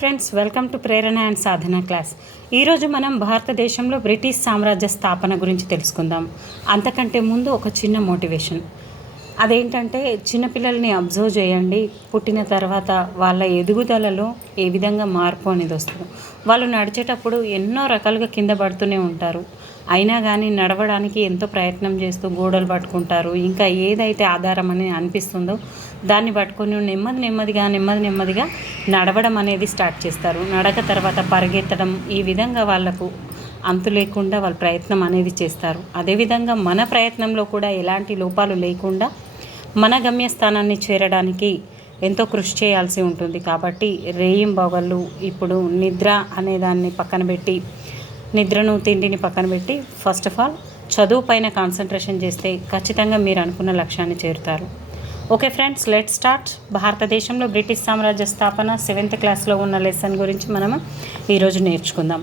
Friends, welcome to Prerana and Sadhana class. ఈరోజు మనం భారతదేశంలో బ్రిటిష్ సామ్రాజ్య స్థాపన గురించి తెలుసుకుందాం. అంతకంటే ముందు ఒక చిన్న మోటివేషన్. అదేంటంటే, చిన్నపిల్లల్ని అబ్జర్వ్ చేయండి. పుట్టిన తర్వాత వాళ్ళ ఎదుగుదలలో ఏ విధంగా మార్పు అనేది వస్తుందో. వాళ్ళు నడిచేటప్పుడు ఎన్నో రకాలుగా కింద పడుతూనే ఉంటారు. అయినా కానీ నడవడానికి ఎంతో ప్రయత్నం చేస్తూ గోడలు పట్టుకుంటారు. ఇంకా ఏదైతే ఆధారం అని అనిపిస్తుందో దాన్ని పట్టుకొని నెమ్మదిగా నడవడం అనేది స్టార్ట్ చేస్తారు. నడక తర్వాత పరిగెత్తడం, ఈ విధంగా వాళ్లకు అంతు లేకుండా వాళ్ళ ప్రయత్నం అనేది చేస్తారు. అదేవిధంగా మన ప్రయత్నంలో కూడా ఎలాంటి లోపాలు లేకుండా మన గమ్యస్థానాన్ని చేరడానికి ఎంతో కృషి చేయాల్సి ఉంటుంది. కాబట్టి రేయింబవళ్ళు ఇప్పుడు నిద్ర అనేదాన్ని పక్కన పెట్టి, నిద్రను తిండిని పక్కన పెట్టి ఫస్ట్ ఆఫ్ ఆల్ చదువు పైన కాన్సన్ట్రేషన్ చేస్తే ఖచ్చితంగా మీరు అనుకున్న లక్ష్యాన్ని చేరుతారు. Okay friends, let start. భారతదేశంలో బ్రిటిష్ సామ్రాజ్య స్థాపన 7th క్లాస్లో ఉన్న లెసన్ గురించి మనము ఈరోజు నేర్చుకుందాం.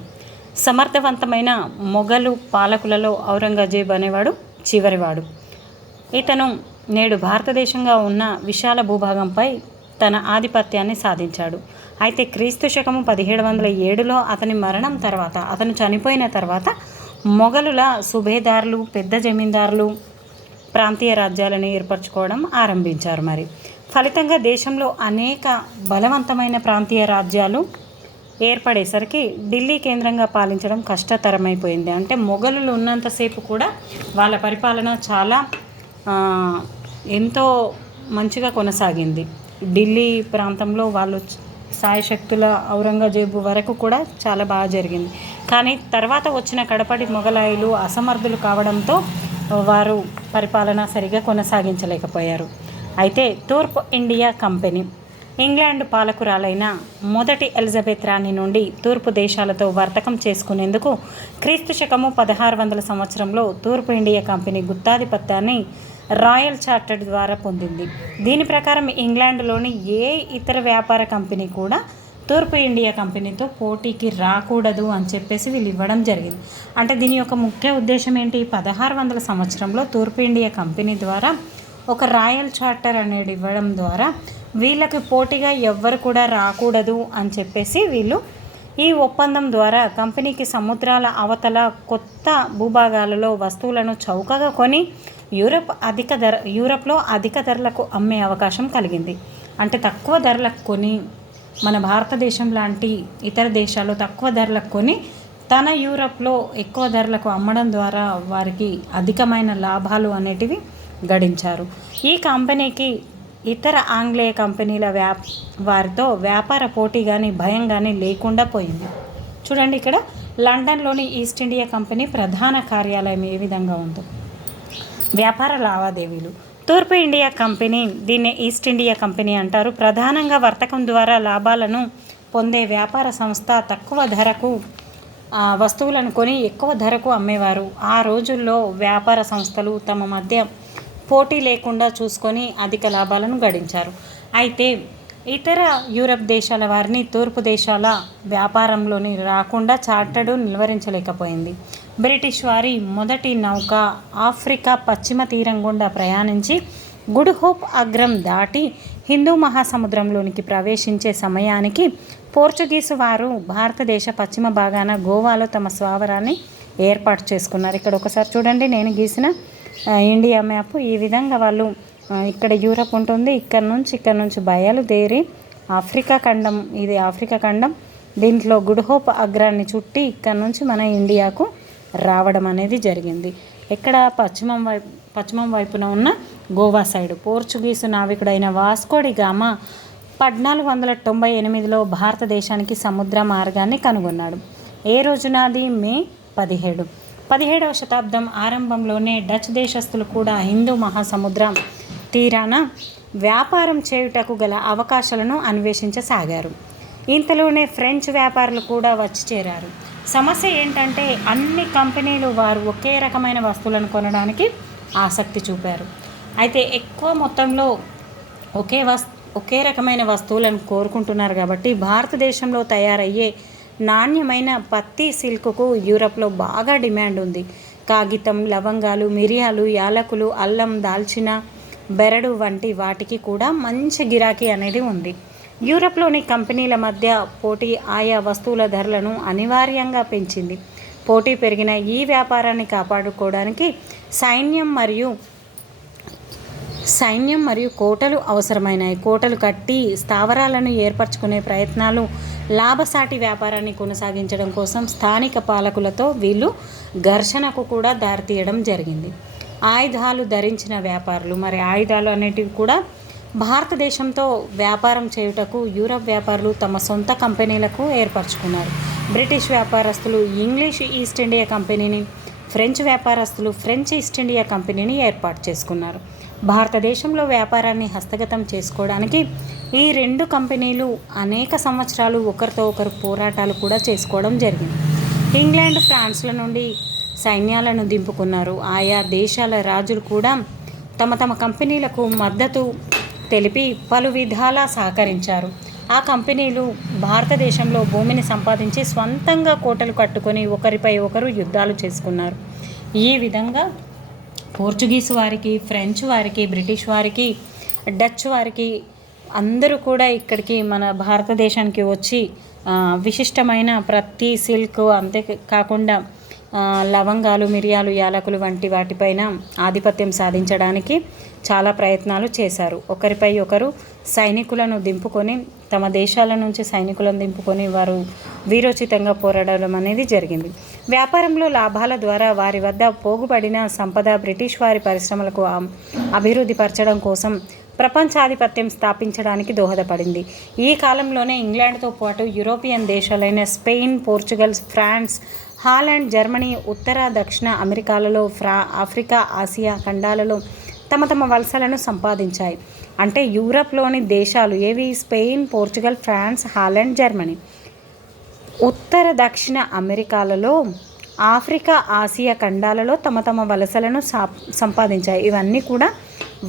సమర్థవంతమైన మొఘలు పాలకులలో ఔరంగజేబ్ అనేవాడు చివరివాడు. ఇతను నేడు భారతదేశంగా ఉన్న విశాల భూభాగంపై తన ఆధిపత్యాన్ని సాధించాడు. అయితే క్రీస్తు శకము 1707లో అతని మరణం తర్వాత, అతను చనిపోయిన తర్వాత మొఘలుల సుబేదారులు, పెద్ద జమీందారులు ప్రాంతీయ రాజ్యాలను ఏర్పరచుకోవడం ఆరంభించారు. మరి ఫలితంగా దేశంలో అనేక బలవంతమైన ప్రాంతీయ రాజ్యాలు ఏర్పడేసరికి ఢిల్లీ కేంద్రంగా పాలించడం కష్టతరమైపోయింది. అంటే మొఘలులు ఉన్నంతసేపు కూడా వాళ్ళ పరిపాలన చాలా ఎంతో మంచిగా కొనసాగింది. ఢిల్లీ ప్రాంతంలో వాళ్ళు సాయశక్తుల ఔరంగజేబు వరకు కూడా చాలా బాగా జరిగింది. కానీ తర్వాత వచ్చిన కడపటి మొఘలాయులు అసమర్థులు కావడంతో వారు పరిపాలన సరిగా కొనసాగించలేకపోయారు. అయితే తూర్పు ఇండియా కంపెనీ ఇంగ్లాండ్ పాలకురాలైన మొదటి ఎలిజబెత్ రాణి నుండి తూర్పు దేశాలతో వర్తకం చేసుకునేందుకు క్రీస్తు శకము 1600 సంవత్సరంలో తూర్పు ఇండియా కంపెనీ గుత్తాధిపత్యాన్ని రాయల్ చార్టర్ ద్వారా పొందింది. దీని ప్రకారం ఇంగ్లాండ్లోని ఏ ఇతర వ్యాపార కంపెనీ కూడా తూర్పు ఇండియా కంపెనీతో పోటీకి రాకూడదు అని చెప్పేసి వీళ్ళు ఇవ్వడం జరిగింది. అంటే దీని యొక్క ముఖ్య ఉద్దేశం ఏంటి? 1600 సంవత్సరంలో తూర్పు ఇండియా కంపెనీ ద్వారా ఒక రాయల్ చార్టర్ అనేది ఇవ్వడం ద్వారా వీళ్ళకి పోటీగా ఎవ్వరు కూడా రాకూడదు అని చెప్పేసి వీళ్ళు ఈ ఒప్పందం ద్వారా కంపెనీకి సముద్రాల అవతల కొత్త భూభాగాలలో వస్తువులను చౌకగా కొని యూరప్లో అధిక ధరలకు అమ్మే అవకాశం కలిగింది. అంటే తక్కువ ధరలకు కొని మన భారతదేశం లాంటి ఇతర దేశాలు తక్కువ ధరలకు కొని తన యూరప్లో ఎక్కువ ధరలకు అమ్మడం ద్వారా వారికి అధికమైన లాభాలు అనేటివి గడించారు. ఈ కంపెనీకి ఇతర ఆంగ్లేయ కంపెనీల వారితో వ్యాపార పోటీ కానీ భయం కానీ లేకుండా పోయింది. చూడండి, ఇక్కడ లండన్లోని ఈస్ట్ ఇండియా కంపెనీ ప్రధాన కార్యాలయం ఏ విధంగా ఉందో. వ్యాపార లావాదేవీలు. తూర్పు ఇండియా కంపెనీ, దీన్ని ఈస్ట్ ఇండియా కంపెనీ అంటారు, ప్రధానంగా వర్తకం ద్వారా లాభాలను పొందే వ్యాపార సంస్థ. తక్కువ ధరకు వస్తువులను కొని ఎక్కువ ధరకు అమ్మేవారు. ఆ రోజుల్లో వ్యాపార సంస్థలు తమ మధ్య పోటీ లేకుండా చూసుకొని అధిక లాభాలను గడించారు. అయితే ఇతర యూరప్ దేశాల వారిని తూర్పు దేశాల వ్యాపారంలోని రాకుండా చార్టర్డ్ నిలువరించలేకపోయింది. బ్రిటిష్ వారి మొదటి నౌక ఆఫ్రికా పశ్చిమ తీరం గుండా ప్రయాణించి గుడ్ హోప్ అగ్రం దాటి హిందూ మహాసముద్రంలోనికి ప్రవేశించే సమయానికి పోర్చుగీసు వారు భారతదేశ పశ్చిమ భాగాన గోవాలో తమ స్థావరాన్ని ఏర్పాటు చేసుకున్నారు. ఇక్కడ ఒకసారి చూడండి, నేను గీసిన ఇండియా మ్యాప్. ఈ విధంగా వాళ్ళు ఇక్కడ యూరప్ ఉంటుంది, ఇక్కడ నుంచి బయలుదేరి ఆఫ్రికా ఖండం, ఇది ఆఫ్రికా ఖండం, దీంట్లో గుడ్ హోప్ అగ్రాన్ని చుట్టి ఇక్కడ నుంచి మన ఇండియాకు రావడం అనేది జరిగింది. ఇక్కడ పశ్చిమం వైపున ఉన్న గోవా సైడ్ పోర్చుగీసు నావికుడైన వాస్కో డి గామా 1498లో భారతదేశానికి సముద్ర మార్గాన్ని కనుగొన్నాడు. ఏ రోజునాది? మే 17. 17వ శతాబ్దం ఆరంభంలోనే డచ్ దేశస్థులు కూడా హిందూ మహాసముద్రం తీరాన వ్యాపారం చేయుటకు గల అవకాశాలను అన్వేషించసాగారు. ఇంతలోనే ఫ్రెంచ్ వ్యాపారులు కూడా వచ్చి చేరారు. సమస్య ఏంటంటే, అన్ని కంపెనీలు వారు ఒకే రకమైన వస్తువులను కొనడానికి ఆసక్తి చూపారు. అయితే ఎక్కువ మొత్తంలో ఒకే రకమైన వస్తువులను కోరుకుంటున్నారు కాబట్టి భారతదేశంలో తయారయ్యే నాణ్యమైన పత్తి సిల్క్కు యూరప్లో బాగా డిమాండ్ ఉంది. కాగితం, లవంగాలు, మిరియాలు, యాలకులు, అల్లం, దాల్చిన, బెరడు వంటి వాటికి కూడా మంచి గిరాకీ అనేది ఉంది. యూరప్లోని కంపెనీల మధ్య పోటీ ఆయా వస్తువుల ధరలను అనివార్యంగా పెంచింది. పోటీ పెరిగిన ఈ వ్యాపారాన్ని కాపాడుకోవడానికి సైన్యం మరియు కోటలు అవసరమైనాయి. కోటలు కట్టి స్థావరాలను ఏర్పరచుకునే ప్రయత్నాలు లాభసాటి వ్యాపారాన్ని కొనసాగించడం కోసం స్థానిక పాలకులతో వీళ్ళు ఘర్షణకు కూడా దారితీయడం జరిగింది. ఆయుధాలు ధరించిన వ్యాపారులు, మరి ఆయుధాలు అనేటివి కూడా భారతదేశంతో వ్యాపారం చేయుటకు యూరప్ వ్యాపారులు తమ సొంత కంపెనీలకు ఏర్పరచుకున్నారు. బ్రిటిష్ వ్యాపారస్తులు ఇంగ్లీష్ ఈస్ట్ ఇండియా కంపెనీని, ఫ్రెంచ్ వ్యాపారస్తులు ఫ్రెంచ్ ఈస్ట్ ఇండియా కంపెనీని ఏర్పాటు చేసుకున్నారు. భారతదేశంలో వ్యాపారాన్ని హస్తగతం చేసుకోవడానికి ఈ రెండు కంపెనీలు అనేక సంవత్సరాలు ఒకరితో ఒకరు పోరాటాలు కూడా చేసుకోవడం జరిగింది. ఇంగ్లాండ్, ఫ్రాన్స్ల నుండి సైన్యాలను దింపుకున్నారు. ఆయా దేశాల రాజులు కూడా తమ కంపెనీలకు మద్దతు తెలిపి పలు విధాలా సహకరించారు. ఆ కంపెనీలు భారతదేశంలో భూమిని సంపాదించి స్వంతంగా కోటలు కట్టుకొని ఒకరిపై ఒకరు యుద్ధాలు చేసుకున్నారు. ఈ విధంగా పోర్చుగీస్ వారికి, ఫ్రెంచ్ వారికి, బ్రిటిష్ వారికి, డచ్ వారికి అందరూ కూడా ఇక్కడికి మన భారతదేశానికి వచ్చి విశిష్టమైన ప్రతి సిల్క్, అంతే కాకుండా లవంగాలు, మిరియాలు, యాలకులు వంటి వాటిపైన ఆధిపత్యం సాధించడానికి చాలా ప్రయత్నాలు చేశారు. ఒకరిపై ఒకరు సైనికులను దింపుకొని, తమ దేశాల నుంచి సైనికులను దింపుకొని వారు వీరోచితంగా పోరాడడం అనేది జరిగింది. వ్యాపారంలో లాభాల ద్వారా వారి వద్ద పోగుబడిన సంపద బ్రిటిష్ వారి పరిశ్రమలకు అభివృద్ధి పరచడం కోసం ప్రపంచాధిపత్యం స్థాపించడానికి దోహదపడింది. ఈ కాలంలోనే ఇంగ్లాండ్తో పాటు యూరోపియన్ దేశాలైన Spain, Portugal, France, Holland, Germany, ఉత్తర దక్షిణ అమెరికాలలో, ఆఫ్రికా, ఆసియా ఖండాలలో తమ వలసలను సంపాదించాయి. అంటే యూరప్లోని దేశాలు ఏవి? Spain, Portugal, France, Holland, Germany. ఉత్తర దక్షిణ అమెరికాలలో, ఆఫ్రికా, ఆసియా ఖండాలలో తమ వలసలను సంపాదించాయి. ఇవన్నీ కూడా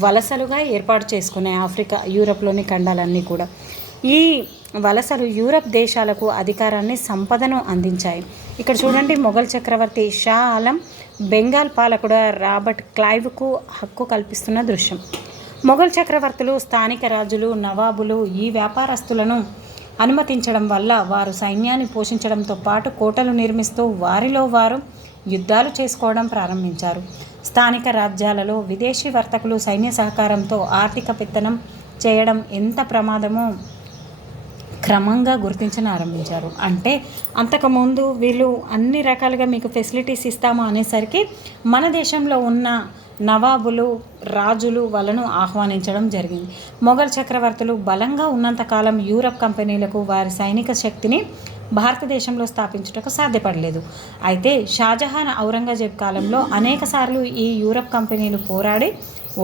వలసలుగా ఏర్పాటు చేసుకున్నాయి ఆఫ్రికా, యూరప్లోని ఖండాలన్నీ కూడా. ఈ వలసలు యూరప్ దేశాలకు అధికారాన్ని, సంపదను అందించాయి. ఇక్కడ చూడండి, మొఘల్ చక్రవర్తి షా ఆలం బెంగాల్ పాలకుడు రాబర్ట్ క్లైవ్కు హక్కు కల్పిస్తున్న దృశ్యం. మొఘల్ చక్రవర్తులు, స్థానిక రాజులు, నవాబులు ఈ వ్యాపారస్తులను అనుమతించడం వల్ల వారు సైన్యాన్ని పోషించడంతో పాటు కోటలు నిర్మిస్తూ వారిలో వారు యుద్ధాలు చేసుకోవడం ప్రారంభించారు. స్థానిక రాజ్యాలలో విదేశీ వర్తకులు సైన్య సహకారంతో ఆర్థిక పెత్తనం చేయడం ఎంత ప్రమాదమో క్రమంగా గుర్తించనారంభించారు. అంటే అంతకుముందు వీళ్ళు అన్ని రకాలుగా మీకు ఫెసిలిటీస్ ఇస్తాము అనేసరికి మన దేశంలో ఉన్న నవాబులు, రాజులు వాళ్ళను ఆహ్వానించడం జరిగింది. మొఘల్ చక్రవర్తులు బలంగా ఉన్నంతకాలం యూరప్ కంపెనీలకు వారి సైనిక శక్తిని భారతదేశంలో స్థాపించుటకు సాధ్యపడలేదు. అయితే షాజహాన్, ఔరంగజేబ్ కాలంలో అనేకసార్లు ఈ యూరప్ కంపెనీలు పోరాడి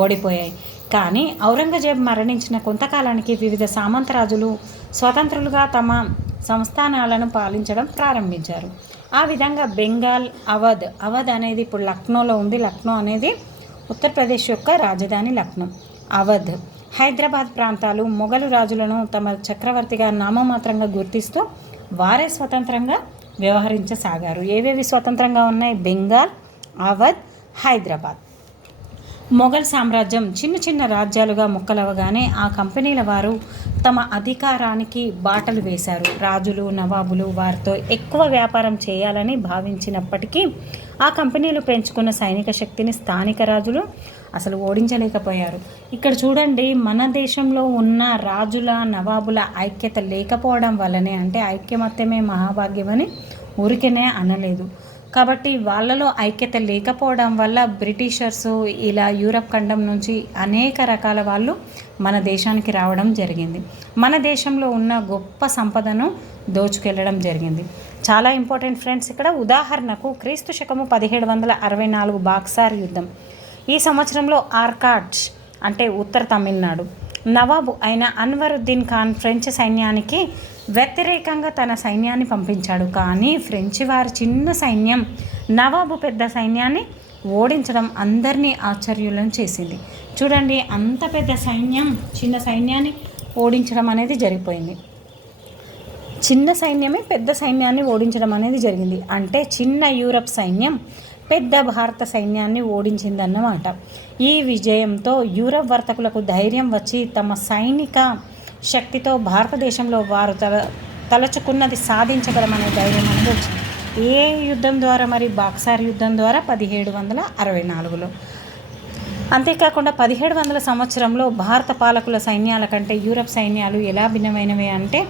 ఓడిపోయాయి. కానీ ఔరంగజేబ్ మరణించిన కొంతకాలానికి వివిధ సామంతరాజులు స్వతంత్రులుగా తమ సంస్థానాలను పాలించడం ప్రారంభించారు. ఆ విధంగా బెంగాల్, అవధ్ అనేది ఇప్పుడు లక్నోలో ఉంది. లక్నో అనేది ఉత్తరప్రదేశ్ యొక్క రాజధాని లక్నో. అవధ్, హైదరాబాద్ ప్రాంతాలు మొఘలు రాజులను తమ చక్రవర్తిగా నామమాత్రంగా గుర్తిస్తూ వారే స్వతంత్రంగా వ్యవహరించసాగారు. ఏవేవి స్వతంత్రంగా ఉన్నాయి? బెంగాల్, అవధ్, హైదరాబాద్. మొఘల్ సామ్రాజ్యం చిన్న చిన్న రాజ్యాలుగా ముక్కలవగానే ఆ కంపెనీల వారు తమ అధికారానికి బాటలు వేశారు. రాజులు, నవాబులు వారితో ఎక్కువ వ్యాపారం చేయాలని భావించినప్పటికీ ఆ కంపెనీలు పెంచుకున్న సైనిక శక్తిని స్థానిక రాజులు అసలు ఓడించలేకపోయారు. ఇక్కడ చూడండి, మన దేశంలో ఉన్న రాజుల, నవాబుల ఐక్యత లేకపోవడం వల్లనే, అంటే ఐక్యమత్యమే మహాభాగ్యమని ఊరికేనే అనలేదు. కాబట్టి వాళ్ళలో ఐక్యత లేకపోవడం వల్ల బ్రిటిషర్సు ఇలా యూరప్ ఖండం నుంచి అనేక రకాల వాళ్ళు మన దేశానికి రావడం జరిగింది. మన దేశంలో ఉన్న గొప్ప సంపదను దోచుకెళ్ళడం జరిగింది. చాలా ఇంపార్టెంట్ ఫ్రెండ్స్. ఇక్కడ ఉదాహరణకు క్రీస్తు శకము 1764 బాక్సార్ యుద్ధం. ఈ సంవత్సరంలో ఆర్కాడ్స్ అంటే ఉత్తర తమిళనాడు నవాబు అయిన అన్వరుద్దీన్ ఖాన్ ఫ్రెంచ్ సైన్యానికి వ్యతిరేకంగా తన సైన్యాన్ని పంపించాడు. కానీ ఫ్రెంచి వారి చిన్న సైన్యం నవాబు పెద్ద సైన్యాన్ని ఓడించడం అందరినీ ఆశ్చర్యులను చేసింది. చూడండి, అంత పెద్ద సైన్యం చిన్న సైన్యాన్ని ఓడించడం అనేది జరిగిపోయింది. చిన్న సైన్యమే పెద్ద సైన్యాన్ని ఓడించడం అనేది జరిగింది. అంటే చిన్న యూరప్ సైన్యం పెద్ద భారత సైన్యాన్ని ఓడించిందన్నమాట. ఈ విజయంతో యూరప్ వర్తకులకు ధైర్యం వచ్చి తమ సైనిక శక్తితో భారతదేశంలో వారు తలచుకున్నది సాధించగలమనే ధైర్యం అనేది వచ్చింది. ఏ యుద్ధం ద్వారా? మరి బాక్సార్ యుద్ధం ద్వారా 1764లో. అంతేకాకుండా 1700 సంవత్సరంలో భారత పాలకుల సైన్యాల కంటే యూరప్ సైన్యాలు ఎలా భిన్నమైనవి అంటే,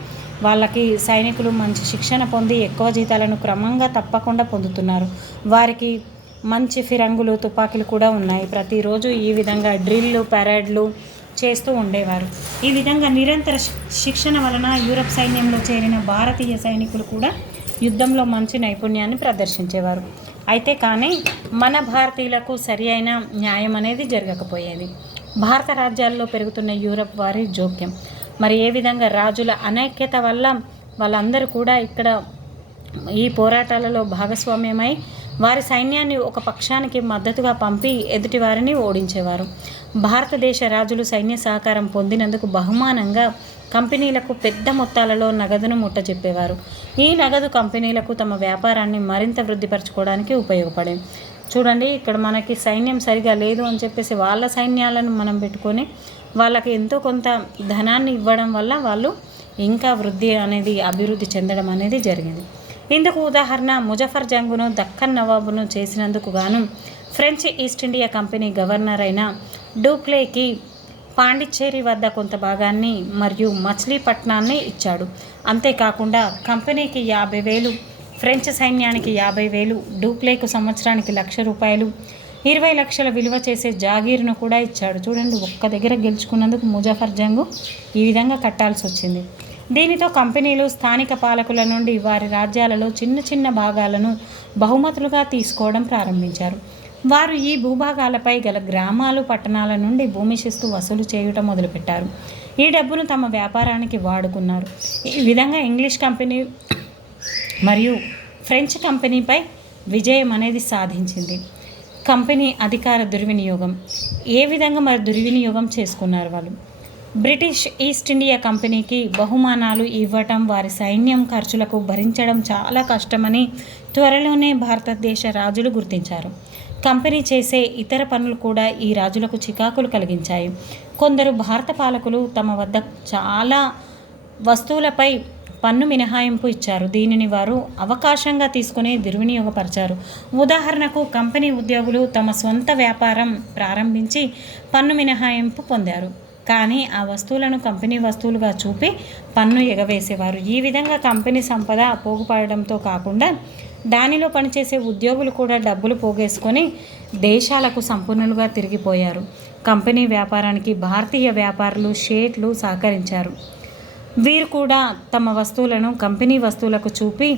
వాళ్ళకి సైనికులు మంచి శిక్షణ పొంది ఎక్కువ జీతాలను క్రమంగా తప్పకుండా పొందుతున్నారు. వారికి మంచి ఫిరంగులు, తుపాకీలు కూడా ఉన్నాయి. ప్రతిరోజు ఈ విధంగా డ్రిల్లు, పెరేడ్లు చేస్తూ ఉండేవారు. ఈ విధంగా నిరంతర శిక్షణ వలన యూరప్ సైన్యంలో చేరిన భారతీయ సైనికులు కూడా యుద్ధంలో మంచి నైపుణ్యాన్ని ప్రదర్శించేవారు. అయితే కానీ మన భారతీయులకు సరి అయిన న్యాయం అనేది జరగకపోయేది. భారత రాజ్యాల్లో పెరుగుతున్న యూరప్ వారి జోక్యం, మరి ఏ విధంగా రాజుల అనైక్యత వల్ల వాళ్ళందరూ కూడా ఇక్కడ ఈ పోరాటాలలో భాగస్వామ్యమై వారి సైన్యాన్ని ఒక పక్షానికి మద్దతుగా పంపి ఎదుటి వారిని ఓడించేవారు. భారతదేశ రాజులు సైన్య సహకారం పొందినందుకు బహుమానంగా కంపెనీలకు పెద్ద మొత్తాలలో నగదును ముట్టజెప్పేవారు. ఈ నగదు కంపెనీలకు తమ వ్యాపారాన్ని మరింత వృద్ధిపరచుకోవడానికి ఉపయోగపడేది. చూడండి, ఇక్కడ మనకి సైన్యం సరిగా లేదు అని చెప్పేసి వాళ్ళ సైన్యాలను మనం పెట్టుకొని వాళ్ళకి ఎంతో కొంత ధనాన్ని ఇవ్వడం వల్ల వాళ్ళు ఇంకా అభివృద్ధి చెందడం అనేది జరిగింది. ఇందుకు ఉదాహరణ ముజఫర్ జంగును దక్కన్ నవాబును చేసినందుకు గాను French east India company governor అయిన డూప్లేకి పాండిచ్చేరి వద్ద కొంత భాగాన్ని మరియు మచిలీపట్నాన్ని ఇచ్చాడు. అంతేకాకుండా కంపెనీకి 50,000, ఫ్రెంచ్ సైన్యానికి 50,000, డూప్లేకు సంవత్సరానికి ₹1,00,000, 20 లక్షల విలువ చేసే జాగీరును కూడా ఇచ్చాడు. చూడండి, ఒక్క దగ్గర గెలుచుకున్నందుకు ముజఫర్ జంగు ఈ విధంగా కట్టాల్సి వచ్చింది. దీనితో కంపెనీలు స్థానిక పాలకుల నుండి వారి రాజ్యాలలో చిన్న చిన్న భాగాలను బహుమతులుగా తీసుకోవడం ప్రారంభించారు. వారు ఈ భూభాగాలపై గల గ్రామాలు, పట్టణాల నుండి భూమి శిస్తు వసూలు చేయటం మొదలుపెట్టారు. ఈ డబ్బును తమ వ్యాపారానికి వాడుకున్నారు. ఈ విధంగా ఇంగ్లీష్ కంపెనీ మరియు ఫ్రెంచ్ కంపెనీపై విజయం అనేది సాధించింది. కంపెనీ అధికార దుర్వినియోగం, ఏ విధంగా మరి దుర్వినియోగం చేసుకున్నారు వాళ్ళు? బ్రిటిష్ ఈస్ట్ ఇండియా కంపెనీకి బహుమానాలు ఇవ్వటం వారి సైన్యం ఖర్చులకు భరించడం చాలా కష్టమని త్వరలోనే భారతదేశ రాజులు గుర్తించారు. కంపెనీ చేసే ఇతర పనులు కూడా ఈ రాజులకు చికాకులు కలిగించాయి. కొందరు భారత పాలకులు తమ వద్ద చాలా వస్తువులపై పన్ను మినహాయింపు ఇచ్చారు. దీనిని వారు అవకాశంగా తీసుకుని దుర్వినియోగపరిచారు. ఉదాహరణకు, కంపెనీ ఉద్యోగులు తమ సొంత వ్యాపారం ప్రారంభించి పన్ను మినహాయింపు పొందారు, కానీ ఆ వస్తువులను కంపెనీ వస్తువులుగా చూపి పన్ను ఎగవేసేవారు. ఈ విధంగా కంపెనీ సంపద పోగుపడడంతో కాకుండా దానిలో పనిచేసే ఉద్యోగులు కూడా డబ్బులు పోగేసుకొని దేశాలకు సంపన్నులుగా తిరిగిపోయారు. కంపెనీ వ్యాపారానికి భారతీయ వ్యాపారులు, షేట్లు సహకరించారు. వీరు కూడా తమ వస్తువులను కంపెనీ వస్తువులకు చూపి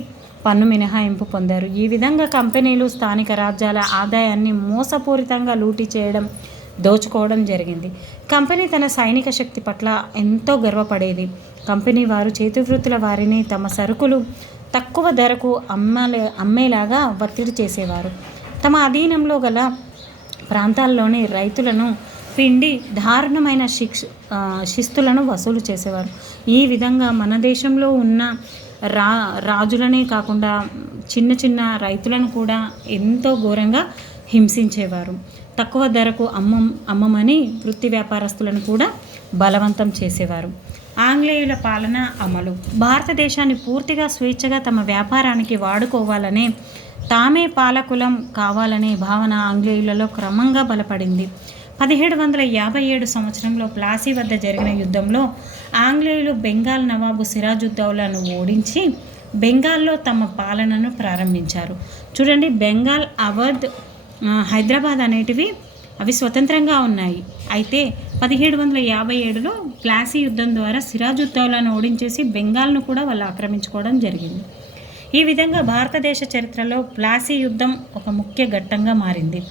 పన్ను మినహాయింపు పొందారు. ఈ విధంగా కంపెనీలు స్థానిక రాజ్యాల ఆదాయాన్ని మోసపూరితంగా లూటీ చేయడం, దోచుకోవడం జరిగింది. కంపెనీ తన సైనిక శక్తి పట్ల ఎంతో గర్వపడేది. కంపెనీ వారు చేతివృత్తుల వారిని తమ సరుకులు తక్కువ ధరకు అమ్మేలాగా ఒత్తిడి చేసేవారు. తమ అధీనంలో గల ప్రాంతాల్లోని రైతులను పిండి దారుణమైన శిస్తులను వసూలు చేసేవారు. ఈ విధంగా మన దేశంలో ఉన్న రాజులనే కాకుండా చిన్న చిన్న రైతులను కూడా ఎంతో ఘోరంగా హింసించేవారు. తక్కువ ధరకు అమ్మమని వృత్తి వ్యాపారస్తులను కూడా బలవంతం చేసేవారు. ఆంగ్లేయుల పాలన అమలు, భారతదేశాన్ని పూర్తిగా స్వేచ్ఛగా తమ వ్యాపారానికి వాడుకోవాలనే, తామే పాలకులం కావాలనే భావన ఆంగ్లేయులలో క్రమంగా బలపడింది. 1757 సంవత్సరంలో ప్లాసీ వద్ద జరిగిన యుద్ధంలో ఆంగ్లేయులు బెంగాల్ నవాబు సిరాజుద్దౌలాను ఓడించి బెంగాల్లో తమ పాలనను ప్రారంభించారు. చూడండి, బెంగాల్, అవధ్, హైదరాబాద్ అనేటివి అవి స్వతంత్రంగా ఉన్నాయి. అయితే 1757లో ప్లాసీ యుద్ధం ద్వారా సిరాజుద్దౌలాను ఓడించేసి బెంగాల్ను కూడా వాళ్ళు ఆక్రమించుకోవడం జరిగింది. ఈ విధంగా భారతదేశ చరిత్రలో ప్లాసీ యుద్ధం ఒక ముఖ్య ఘట్టంగా మారింది.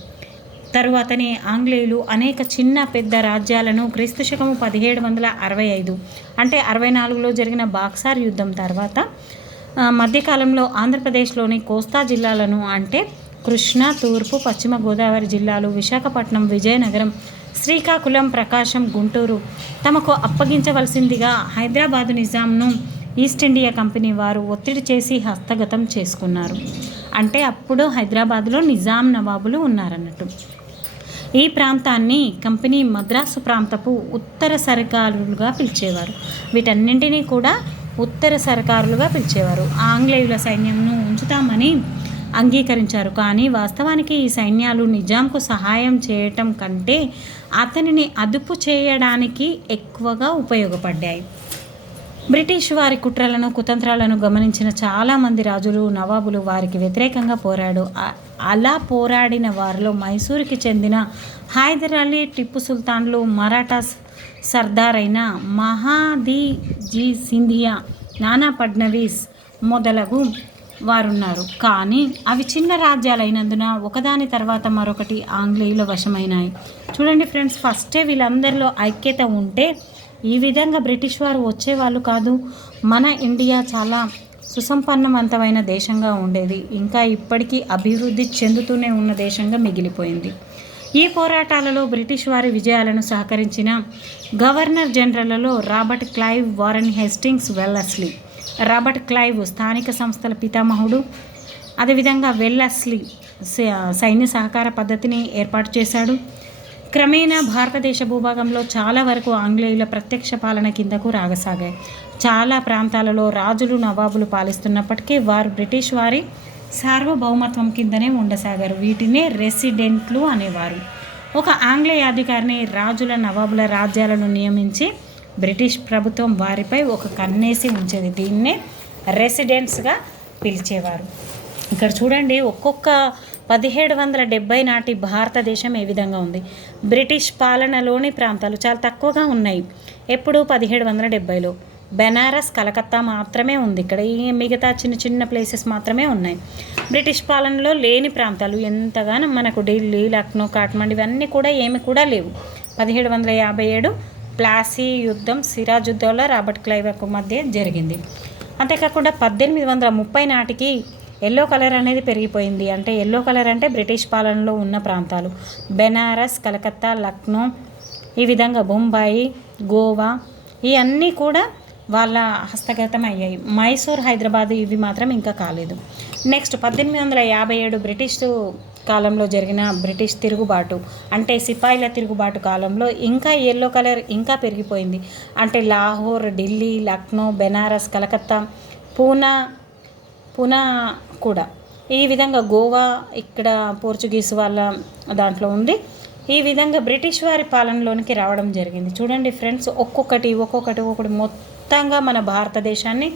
తరువాతనే ఆంగ్లేయులు అనేక చిన్న పెద్ద రాజ్యాలను క్రీస్తుశకము 1765 అంటే 64లో జరిగిన బాక్సార్ యుద్ధం తర్వాత మధ్యకాలంలో ఆంధ్రప్రదేశ్లోని కోస్తా జిల్లాలను అంటే కృష్ణా, తూర్పు, పశ్చిమ గోదావరి జిల్లాలు, విశాఖపట్నం, విజయనగరం, శ్రీకాకుళం, ప్రకాశం, గుంటూరు తమకు అప్పగించవలసిందిగా హైదరాబాదు నిజాంను ఈస్ట్ ఇండియా కంపెనీ వారు ఒత్తిడి చేసి హస్తగతం చేసుకున్నారు. అంటే అప్పుడు హైదరాబాద్లో నిజాం నవాబులు ఉన్నారన్నట్టు. ఈ ప్రాంతాన్ని కంపెనీ మద్రాసు ప్రాంతపు ఉత్తర సర్కారులుగా పిలిచేవారు. వీటన్నింటినీ కూడా ఉత్తర సర్కారులుగా పిలిచేవారు. ఆంగ్లేయుల సైన్యంను ఉంచుతామని అంగీకరించారు. కానీ వాస్తవానికి ఈ సైన్యాలు నిజాంకు సహాయం చేయటం కంటే అతనిని అదుపు చేయడానికి ఎక్కువగా ఉపయోగపడ్డాయి. బ్రిటిష్ వారి కుట్రలను కుతంత్రాలను గమనించిన చాలామంది రాజులు నవాబులు వారికి వ్యతిరేకంగా అలా పోరాడిన వారిలో మైసూరుకి చెందిన హైదర్ అలీ, టిప్పు సుల్తాన్లు, మరాఠా సర్దార్ అయిన మహాదజీ సింధియా, నానా ఫడ్నవీస్ మొదలగు వారున్నారు. కానీ అవి చిన్న రాజ్యాలైనందున ఒకదాని తర్వాత మరొకటి ఆంగ్లేయుల వశమైనాయి. చూడండి ఫ్రెండ్స్, ఫస్టే వీళ్ళందరిలో ఐక్యత ఉంటే ఈ విధంగా బ్రిటిష్ వారు వచ్చేవాళ్ళు కాదు. మన ఇండియా చాలా సుసంపన్నవంతమైన దేశంగా ఉండేది. ఇంకా ఇప్పటికీ అభివృద్ధి చెందుతూనే ఉన్న దేశంగా మిగిలిపోయింది. ఈ పోరాటాలలో బ్రిటిష్ వారి విజయాలను సహకరించిన గవర్నర్ జనరల్లో Robert Clive, Warren Hastings, Wellesley. Robert Clive స్థానిక సంస్థల పితామహుడు. అదేవిధంగా వెల్లస్లీ సైన్య సహకార పద్ధతిని ఏర్పాటు చేశాడు. క్రమేణా భారతదేశ భూభాగంలో చాలా వరకు ఆంగ్లేయుల ప్రత్యక్ష పాలన కిందకు రాగసాగాయి. చాలా ప్రాంతాలలో రాజులు నవాబులు పాలిస్తున్నప్పటికీ వారు బ్రిటిష్ వారి సార్వభౌమత్వం కిందనే ఉండసాగారు. వీటినే రెసిడెంట్లు అనేవారు. ఒక ఆంగ్లేయ అధికారిని రాజుల నవాబుల రాజ్యాలను నియమించి బ్రిటిష్ ప్రభుత్వం వారిపై ఒక కన్నేసి ఉంచేది. దీన్నే రెసిడెంట్స్గా పిలిచేవారు. ఇక్కడ చూడండి, ఒక్కొక్క 1770 నాటి భారతదేశం ఏ విధంగా ఉంది. బ్రిటిష్ పాలనలోని ప్రాంతాలు చాలా తక్కువగా ఉన్నాయి. ఎప్పుడు 1770లో బెనారస్, కలకత్తా మాత్రమే ఉంది. ఇక్కడ ఈ మిగతా చిన్న చిన్న ప్లేసెస్ మాత్రమే ఉన్నాయి. బ్రిటిష్ పాలనలో లేని ప్రాంతాలు ఎంతగానో మనకు ఢిల్లీ, లక్నో, కాఠ్మండు ఇవన్నీ కూడా ఏమి కూడా లేవు. 1757 ప్లాసీ యుద్ధం, సిరాజుద్దౌలా, రాబర్ట్ క్లైవ్ మధ్య జరిగింది. అంతేకాకుండా 1830 నాటికి ఎల్లో కలర్ అనేది పెరిగిపోయింది. అంటే ఎల్లో కలర్ అంటే బ్రిటిష్ పాలనలో ఉన్న ప్రాంతాలు బెనారస్, కలకత్తా, లక్నో, ఈ విధంగా బొంబాయి, గోవా ఇవన్నీ కూడా వాళ్ళ హస్తగతం అయ్యాయి. మైసూర్, హైదరాబాద్ ఇవి మాత్రం ఇంకా కాలేదు. నెక్స్ట్ 1857 బ్రిటిష్ కాలంలో జరిగిన బ్రిటిష్ తిరుగుబాటు అంటే సిపాయిల తిరుగుబాటు కాలంలో ఇంకా ఎల్లో కలర్ ఇంకా పెరిగిపోయింది. అంటే లాహోర్, ఢిల్లీ, లక్నో, బెనారస్, కలకత్తా, పూనా కూడా, ఈ విధంగా గోవా ఇక్కడ పోర్చుగీస్ వాళ్ళ దాంట్లో ఉంది. ఈ విధంగా బ్రిటిష్ వారి పాలనలోనికి రావడం జరిగింది. చూడండి ఫ్రెండ్స్, ఒక్కొక్కటి మొత్తంగా మన భారతదేశాన్ని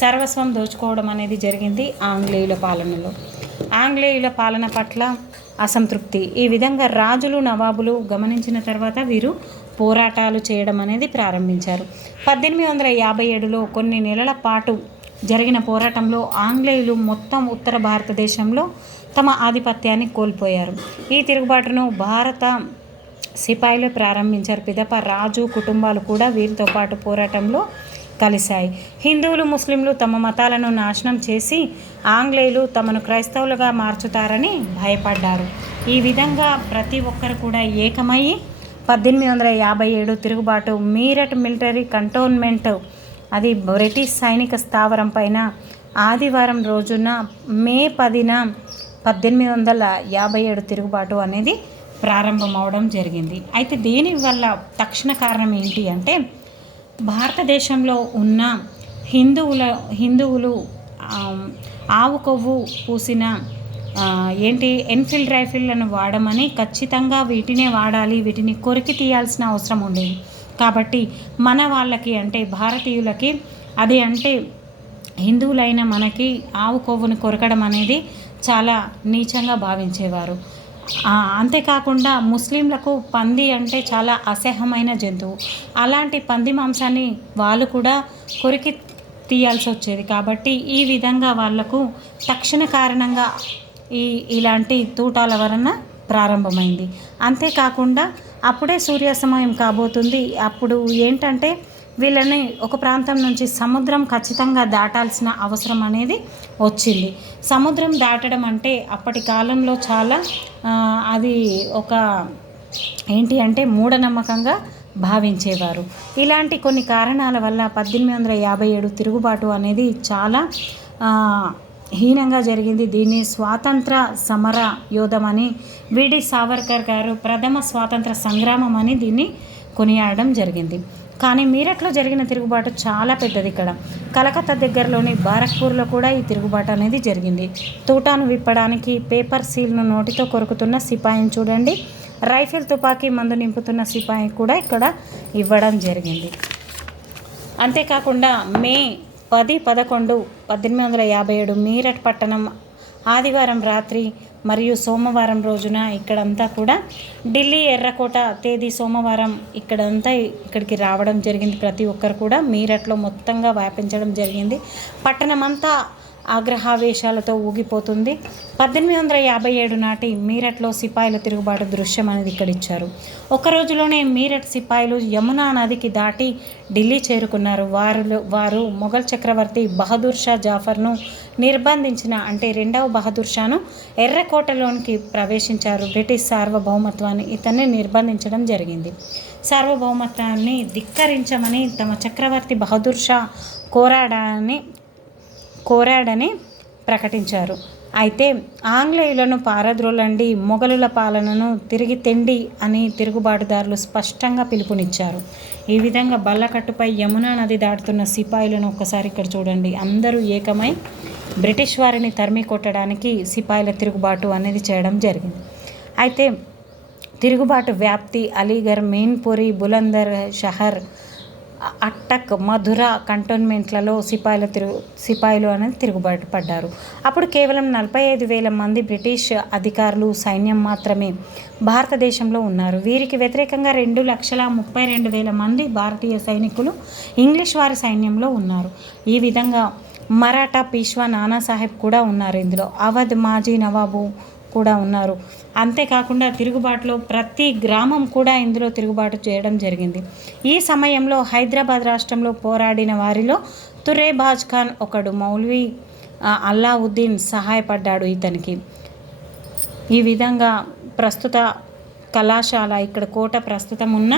సర్వస్వం దోచుకోవడం అనేది జరిగింది ఆంగ్లేయుల పాలనలో. ఆంగ్లేయుల పాలన పట్ల అసంతృప్తి ఈ విధంగా రాజులు నవాబులు గమనించిన తర్వాత వీరు పోరాటాలు చేయడం అనేది ప్రారంభించారు. 1857లో కొన్ని నెలల పాటు జరిగిన పోరాటంలో ఆంగ్లేయులు మొత్తం ఉత్తర భారతదేశంలో తమ ఆధిపత్యాన్ని కోల్పోయారు. ఈ తిరుగుబాటును భారత సిపాయిలు ప్రారంభించారు. పిదప రాజు కుటుంబాలు కూడా వీరితో పాటు పోరాటంలో కలిశాయి. హిందువులు, ముస్లింలు తమ మతాలను నాశనం చేసి ఆంగ్లేయులు తమను క్రైస్తవులుగా మార్చుతారని భయపడ్డారు. ఈ విధంగా ప్రతి ఒక్కరు కూడా ఏకమయ్యి 1857 తిరుగుబాటు మీరట్ మిలిటరీ కంటోన్మెంట్, అది బ్రిటిష్ సైనిక స్థావరం పైన ఆదివారం రోజున మే 10న 1857 తిరుగుబాటు అనేది ప్రారంభమవడం జరిగింది. అయితే దీనివల్ల తక్షణ కారణం ఏంటి అంటే భారతదేశంలో ఉన్న హిందువులు ఆవు కొవ్వు పూసిన ఎన్ఫీల్డ్ రైఫిళ్లను వాడమని, ఖచ్చితంగా వీటినే వాడాలి, వీటిని కొరికి తీయాల్సిన అవసరం ఉండేది. కాబట్టి మన వాళ్ళకి అంటే భారతీయులకి అది అంటే హిందువులైన మనకి ఆవు కొవ్వును కొరకడం అనేది చాలా నీచంగా భావించేవారు. అంతేకాకుండా ముస్లింలకు పంది అంటే చాలా అసహ్యమైన జంతువు. అలాంటి పంది మాంసాన్ని వాళ్ళు కూడా కొరికి తీయాల్సి వచ్చేది. కాబట్టి ఈ విధంగా వాళ్లకు తక్షణ కారణంగా ఇలాంటి తూటాల వలన ప్రారంభమైంది. అంతేకాకుండా అప్పుడే సూర్యాస్తమయం కాబోతుంది. అప్పుడు ఏంటంటే వీళ్ళని ఒక ప్రాంతం నుంచి సముద్రం ఖచ్చితంగా దాటాల్సిన అవసరం అనేది వచ్చింది. సముద్రం దాటడం అంటే అప్పటి కాలంలో చాలా అది ఒక ఏంటి అంటే మూఢనమ్మకంగా భావించేవారు. ఇలాంటి కొన్ని కారణాల వల్ల 1857 తిరుగుబాటు అనేది చాలా హీనంగా జరిగింది. దీన్ని స్వాతంత్ర సమర యోధమని విడి సావర్కర్ గారు ప్రథమ స్వాతంత్ర సంగ్రామం అని దీన్ని కొనియాడడం జరిగింది. కానీ మీరట్లో జరిగిన తిరుగుబాటు చాలా పెద్దది. ఇక్కడ కలకత్తా దగ్గరలోని బారక్పూర్లో కూడా ఈ తిరుగుబాటు అనేది జరిగింది. తూటాను విప్పడానికి పేపర్ సీల్ను నోటితో కొరుకుతున్న సిపాయిని చూడండి. రైఫిల్ తుపాకీ మందు నింపుతున్న సిపాయి కూడా ఇక్కడ ఇవ్వడం జరిగింది. అంతేకాకుండా మే 10-11, 1857 మీరట్ పట్టణం ఆదివారం రాత్రి మరియు సోమవారం రోజున ఇక్కడంతా కూడా ఢిల్లీ ఎర్రకోట తేదీ సోమవారం ఇక్కడికి రావడం జరిగింది. ప్రతి ఒక్కరు కూడా మీరట్లో మొత్తంగా వ్యాపించడం జరిగింది. పట్టణమంతా ఆగ్రహావేశాలతో ఊగిపోతుంది. 1857 నాటి మీరట్లో సిపాయిల తిరుగుబాటు దృశ్యం అనేది ఇక్కడ ఇచ్చారు. ఒక రోజులోనే మీరట్ సిపాయిలు యమునా నదికి దాటి ఢిల్లీ చేరుకున్నారు. వారు మొఘల్ చక్రవర్తి బహదూర్ షా జాఫర్ను నిర్బంధించిన అంటే రెండవ బహదూర్ షాను ఎర్రకోటలోనికి ప్రవేశించారు. బ్రిటిష్ సార్వభౌమత్వాన్ని ఇతన్ని నిర్బంధించడం జరిగింది. సార్వభౌమత్వాన్ని ధిక్కరించమని తమ చక్రవర్తి బహదూర్ షా కోరాడని ప్రకటించారు. అయితే ఆంగ్లేయులను పారద్రోలండి, మొఘలుల పాలనను తిరిగి తెండి అని తిరుగుబాటుదారులు స్పష్టంగా పిలుపునిచ్చారు. ఈ విధంగా బల్లకట్టుపై యమునా నది దాటుతున్న సిపాయిలను ఒక్కసారి ఇక్కడ చూడండి. అందరూ ఏకమై బ్రిటిష్ వారిని తరిమి కొట్టడానికి సిపాయిల తిరుగుబాటు అనేది చేయడం జరిగింది. అయితే తిరుగుబాటు వ్యాప్తి అలీగర్, మెయిన్పురి, బులందర్ షహర్, అట్టక్, మధుర కంటోన్మెంట్లలో సిపాయిలు అనేది తిరుగుబాటు పడ్డారు. అప్పుడు కేవలం 45,000 మంది బ్రిటిష్ అధికారులు, సైన్యం మాత్రమే భారతదేశంలో ఉన్నారు. వీరికి వ్యతిరేకంగా 2,32,000 మంది భారతీయ సైనికులు ఇంగ్లీష్ వారి సైన్యంలో ఉన్నారు. ఈ విధంగా మరాఠా పీష్వా నానాసాహెబ్ కూడా ఉన్నారు. ఇందులో అవధ్ మాజీ నవాబు కూడా ఉన్నారు. అంతేకాకుండా తిరుగుబాటులో ప్రతి గ్రామం కూడా ఇందులో తిరుగుబాటు చేయడం జరిగింది. ఈ సమయంలో హైదరాబాద్ రాష్ట్రంలో పోరాడిన వారిలో తురేబాజ్ ఖాన్ ఒకడు. మౌల్వీ అల్లావుద్దీన్ సహాయపడ్డాడు ఇతనికి. ఈ విధంగా ప్రస్తుత కళాశాల, ఇక్కడ కోట ప్రస్తుతం ఉన్న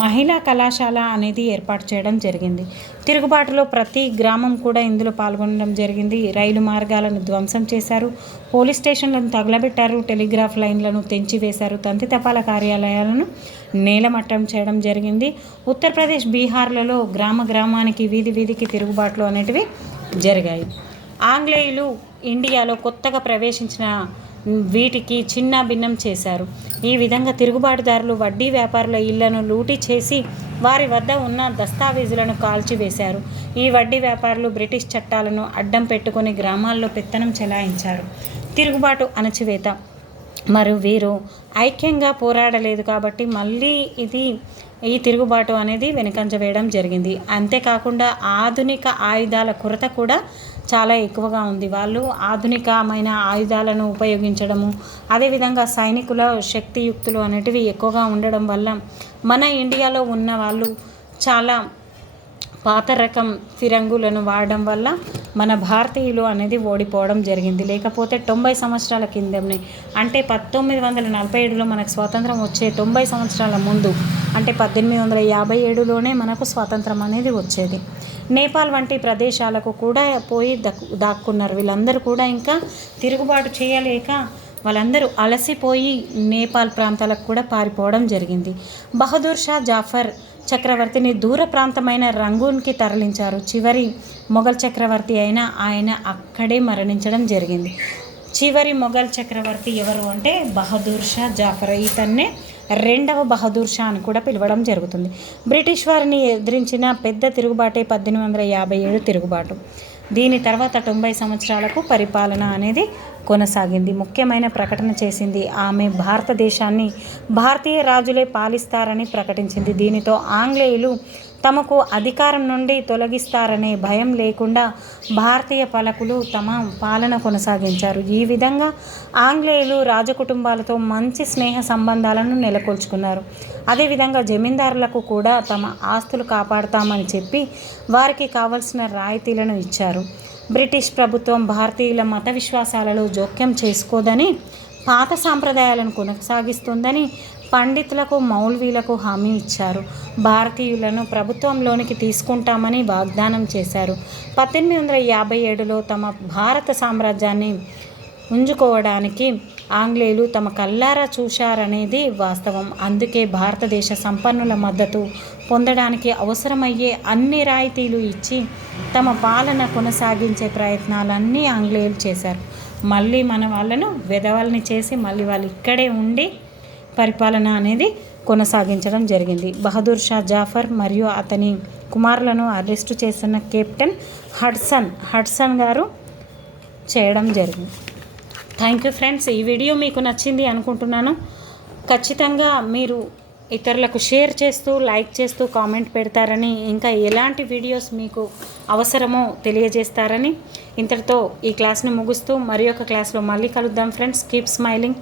మహిళా కళాశాల అనేది ఏర్పాటు చేయడం జరిగింది. తిరుగుబాటులో ప్రతి గ్రామం కూడా ఇందులో పాల్గొనడం జరిగింది. రైలు మార్గాలను ధ్వంసం చేశారు, పోలీస్ స్టేషన్లను తగలబెట్టారు, టెలిగ్రాఫ్ లైన్లను తెంచివేశారు, తంతి తపాల కార్యాలయాలను నేలమట్టం చేయడం జరిగింది. ఉత్తరప్రదేశ్, బీహార్లలో గ్రామానికి, వీధికి తిరుగుబాట్లు అనేటివి జరిగాయి. ఆంగ్లేయులు ఇండియాలో కొత్తగా ప్రవేశించిన వీటికి చిన్న భిన్నం చేశారు. ఈ విధంగా తిరుగుబాటుదారులు వడ్డీ వ్యాపారుల ఇళ్లను లూటీ చేసి వారి వద్ద ఉన్న దస్తావేజులను కాల్చివేశారు. ఈ వడ్డీ వ్యాపారులు బ్రిటిష్ చట్టాలను అడ్డం పెట్టుకొని గ్రామాల్లో పెత్తనం చెలాయించారు. తిరుగుబాటు అణచివేత వీరు ఐక్యంగా పోరాడలేదు కాబట్టి మళ్ళీ ఈ తిరుగుబాటు అనేది వెనుకంజ వేయడం జరిగింది. అంతేకాకుండా ఆధునిక ఆయుధాల కొరత కూడా చాలా ఎక్కువగా ఉంది. వాళ్ళు ఆధునికమైన ఆయుధాలను ఉపయోగించడము, అదేవిధంగా సైనికుల శక్తియుక్తులు అనేటివి ఎక్కువగా ఉండడం వల్ల మన ఇండియాలో ఉన్న వాళ్ళు చాలా పాత రకం ఫిరంగులను వాడడం వల్ల మన భారతీయులు అనేది ఓడిపోవడం జరిగింది. లేకపోతే 90 సంవత్సరాల కిందనే, అంటే 1947లో మనకు స్వాతంత్రం వచ్చే 90 సంవత్సరాల ముందు, అంటే 1857లోనే మనకు స్వాతంత్రం అనేది వచ్చేది. నేపాల్ వంటి ప్రదేశాలకు కూడా పోయి దాక్కున్నారు. వీళ్ళందరూ కూడా ఇంకా తిరుగుబాటు చేయలేక వాళ్ళందరూ అలసిపోయి నేపాల్ ప్రాంతాలకు కూడా పారిపోవడం జరిగింది. బహదూర్ షా జాఫర్ చక్రవర్తిని దూర ప్రాంతమైన రంగూన్కి తరలించారు. చివరి మొఘల్ చక్రవర్తి అయిన ఆయన అక్కడే మరణించడం జరిగింది. చివరి మొఘల్ చక్రవర్తి ఎవరు అంటే బహదూర్ షా జాఫర్. ఇతన్నే రెండవ బహదూర్ షా అని కూడా పిలవడం జరుగుతుంది. బ్రిటిష్ వారిని ఎదిరించిన పెద్ద తిరుగుబాటే 1857 తిరుగుబాటు. దీని తర్వాత 90 సంవత్సరాలకు పరిపాలన అనేది కొనసాగింది. ముఖ్యమైన ప్రకటన చేసింది. ఆమె భారతదేశాన్ని భారతీయ రాజులే పాలిస్తారని ప్రకటించింది. దీనితో ఆంగ్లేయులు తమకు అధికారం నుండి తొలగిస్తారనే భయం లేకుండా భారతీయ పాలకులు తమ పాలన కొనసాగించారు. ఈ విధంగా ఆంగ్లేయులు రాజకుటుంబాలతో మంచి స్నేహ సంబంధాలను నెలకొల్చుకున్నారు. అదేవిధంగా జమీందారులకు కూడా తమ ఆస్తులు కాపాడుతామని చెప్పి వారికి కావలసిన రాయితీలను ఇచ్చారు. బ్రిటిష్ ప్రభుత్వం భారతీయుల మత విశ్వాసాలలో జోక్యం చేసుకోదని, పాత సాంప్రదాయాలను కొనసాగిస్తుందని, పండితులకు మౌల్వీలకు హామీ ఇచ్చారు. భారతీయులను ప్రభుత్వంలోనికి తీసుకుంటామని వాగ్దానం చేశారు. 1857లో తమ భారత సామ్రాజ్యాన్ని ఉంచుకోవడానికి ఆంగ్లేయులు తమ కళ్ళారా చూశారనేది వాస్తవం. అందుకే భారతదేశ సంపన్నుల మద్దతు పొందడానికి అవసరమయ్యే అన్ని రాయితీలు ఇచ్చి తమ పాలన కొనసాగించే ప్రయత్నాలన్నీ ఆంగ్లేయులు చేశారు. మళ్ళీ మన వాళ్ళను వెధవల్ని చేసి మళ్ళీ వాళ్ళు ఇక్కడే ఉండి పరిపాలన అనేది కొనసాగించడం జరిగింది. బహదూర్ షా జాఫర్ మరియు అతని కుమారులను అరెస్టు చేస్తున్న కెప్టెన్ హడ్సన్ గారు చేయడం జరిగింది. Thank you friends. ఈ వీడియో మీకు నచ్చింది అనుకుంటున్నాను. ఖచ్చితంగా మీరు ఇతరులకు షేర్ చేస్తూ, లైక్ చేస్తూ, కామెంట్ పెడతారని, ఇంకా ఎలాంటి వీడియోస్ మీకు అవసరమో తెలియజేస్తారని ఇంతటితో ఈ క్లాస్ని ముగిస్తూ మరి ఒక క్లాస్లో మళ్ళీ కలుద్దాం ఫ్రెండ్స్. Keep smiling.